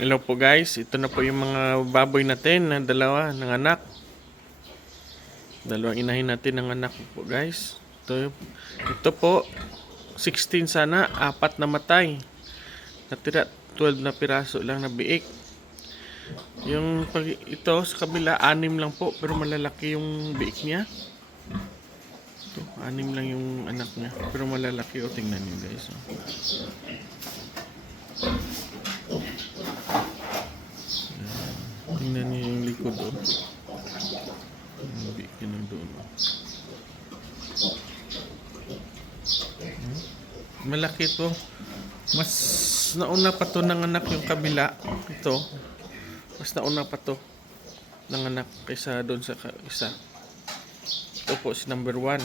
Hello po guys, ito na po yung mga baboy natin na dalawa ng anak. Dalawang inahin natin ng anak po guys. Ito po 16 sana, 4 na matay. Natira 12 na piraso lang na biik. Ito sa kabila 6 lang po pero malalaki yung biik niya. Ito, 6 lang yung anak niya pero malalaki. O tingnan niyo guys. Tingnan niyo yung likod yung biik niya doon. Malaki to. Mas nauna pa to ng anak yung kabila. Ito. Mas nauna pa to ng anak kaysa doon sa isa. Ito po si number 1.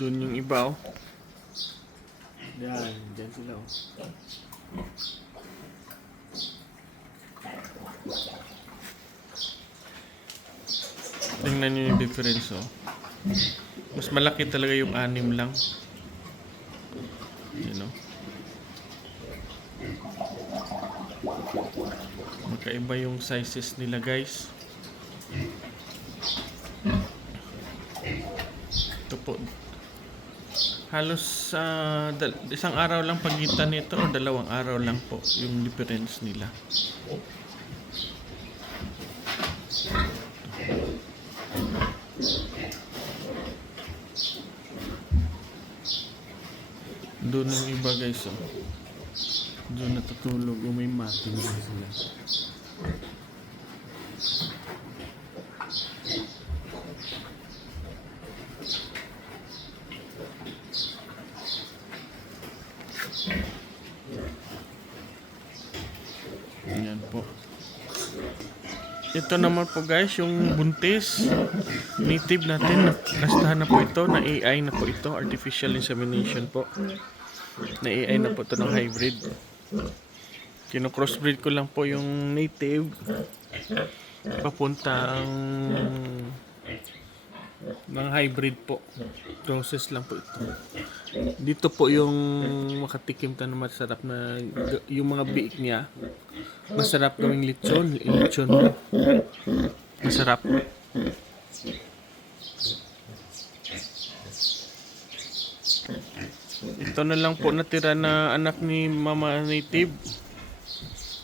Doon yung iba Yan, dyan sila Tingnan nyo yung difference Mas malaki talaga yung 6 lang. Magkaiba yung sizes nila guys. Ito po. Halos isang araw lang pagitan nito o 2 araw lang po yung difference nila. Doon yung iba guys doon natutulog may mating din sila. Ayan po. Ito naman po guys yung buntis native natin, nastahan na po ito, na AI na po ito, artificial insemination po. Na AI na po ito ng hybrid. Kino-crossbreed ko lang po yung native papuntang ng hybrid po. Process lang po ito. Dito po yung makatikim tayo na masarap na yung mga biik niya. Masarap gawing lechon. Lechon masarap. Ito na lang po natira na anak ni Mama Native.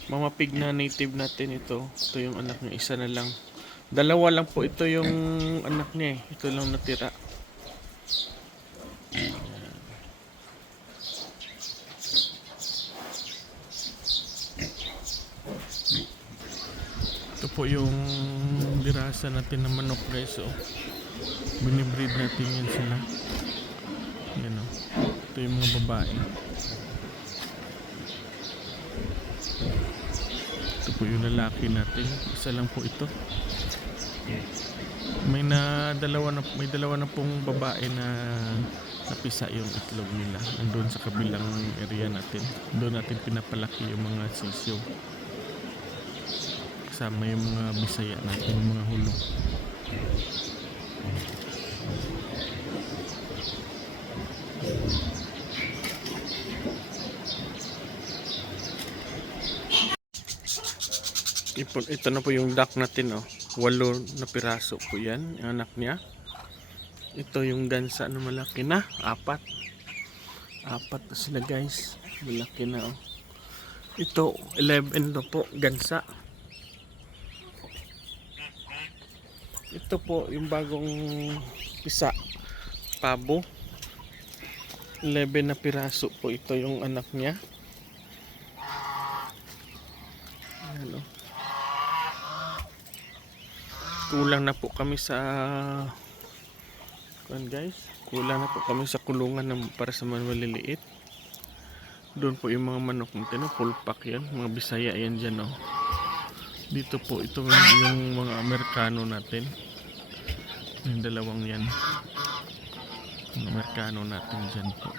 Mama Pig na native natin ito. Ito yung anak niya, isa na lang. 2 lang po ito yung anak niya Ito lang natira. Ito po yung dirasa natin na manok guys. Binibreed natin yan sila. Yan Ito yung mga babae. Ito po yung lalaki natin. Isa lang po ito. May dalawa na pong babae na napisa yung itlog nila. Nandun sa kabilang area natin. Doon natin pinapalaki yung mga sisyo. Kasama yung mga bisaya natin, yung mga hulo. Ito na po yung duck natin 8 na piraso po yan, yung anak niya. Ito yung gansa na malaki na, 4 na sila guys, malaki na Ito 11 na po gansa. Ito po yung bagong pisa, pabo, 11 na piraso po. Ito yung anak niya. Ayan kulang na po kami sa kulungan para sa mga maliliit. Doon po yung mga manok natin, full pack yan, mga bisaya yan dyan Dito po ito yung mga Amerikano natin, yung dalawang yan, mga Amerikano natin dyan po.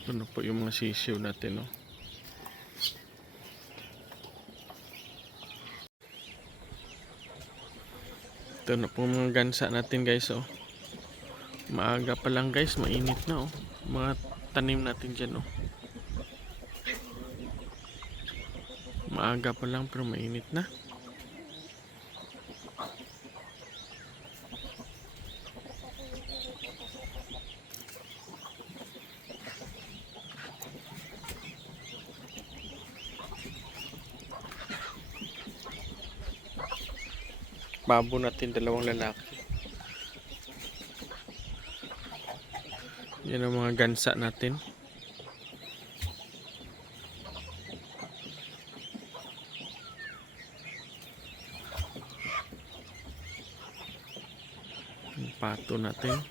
Ito na po yung mga sisiyo natin Ito na po mga gansa natin guys, oh. Maaga pa lang guys, mainit na, oh. Mga tanim natin dyan, oh. Maaga pa lang pero mainit na. Babo natin, dalawang lalaki. Yan ang mga gansa natin. Yung pato natin.